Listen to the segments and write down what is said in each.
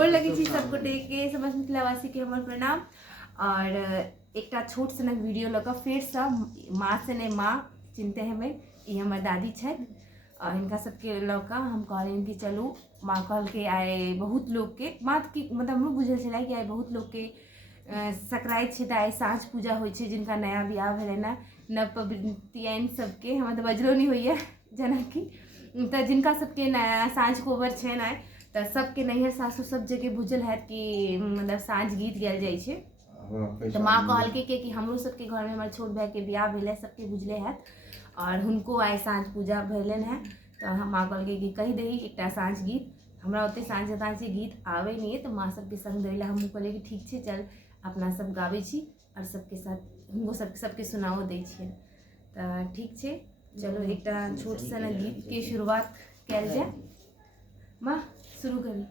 गोर लगे छी सब गोटे के समस्त मिथिलावासी के हमर प्रणाम। और एकटा छोट सनक वीडियो लऽ कऽ फेरसँ माँ से ने माँ चिन्हते हमें, ई हमर दादी छथि और हिनका सबके लऽ कऽ हम कहलियनि कि चलू। माँ कहलकै आइ बहुत लोगके माँ की मतलब हमरो बुझल छलै कि आइ बहुत लोगके संक्रांति छै, तऽ आइ साँझ पूजा होइ छै, जिनका नया बियाह भेलनि हँ, नवपबनतियनि सबके हमरा तऽ बजलो नहीं होइए जेनाकि, तऽ जिनका सबके नया साँझ कोबर छनि आइ, तऽ सबके नैहर सासुर सब जगह बुझल हैत कि मतलब साँझ गीत गायल जाइ छै। तऽ माँ कहलकै कि हमरो सबके घर में हमर छोट भाईके बियाह भेलै, सबके बुझले हैत, और हुनको आइ साँझ पूजा भेलनि हैं। तऽ माँ कहलकै कि कहि दही एकटा साँझ गीत। हमरा ओते साँझ ताँझ गीत आबै नहीं है, तऽ माँ सबके संग दै लए हमहूँ कहलियै कि ठीक छै चल अपना सब गाबै छी और सबके साथ हुनको सबके सुनाओ दै छियनि। तऽ ठीक छै चलो एकटा छोट सन गीत के शुरुआत कयल जाय। माँ शुरू करी।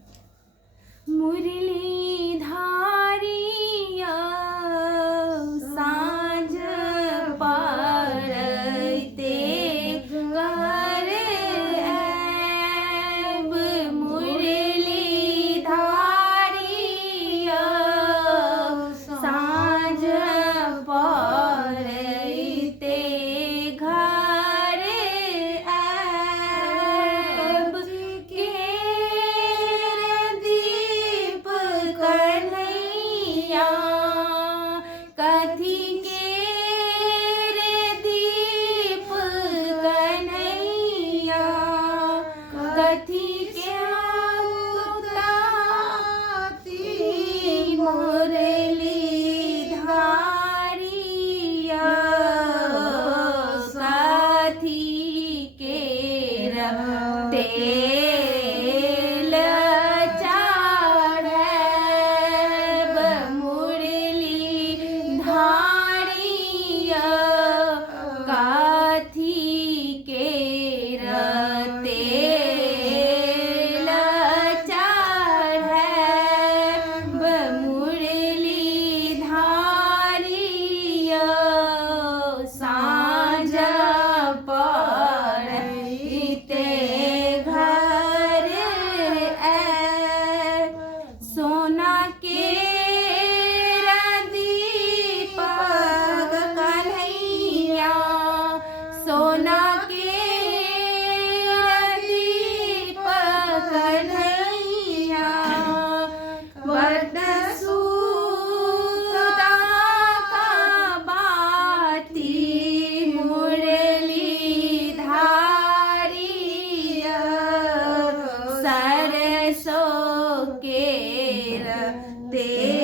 मुरली धारिया साँझ पड़ैते घर आएब, मुरली धारिया साँझ पड़ैते घर आएब, दीप कन्हैया कथी के रे दीप कन्हैया कथी के उताती मुरली धारिया साथी के तेल चढ़ैब, मुरली धारिया कथी के तेल चढ़ैब, मुरली धारिया साँझ पड़ैते घर आएब, सोना के दीपक कन्हैया सोना के दीपक कन्हैया बड़ सुता का बाती मुरली धारिया सरसों के तेल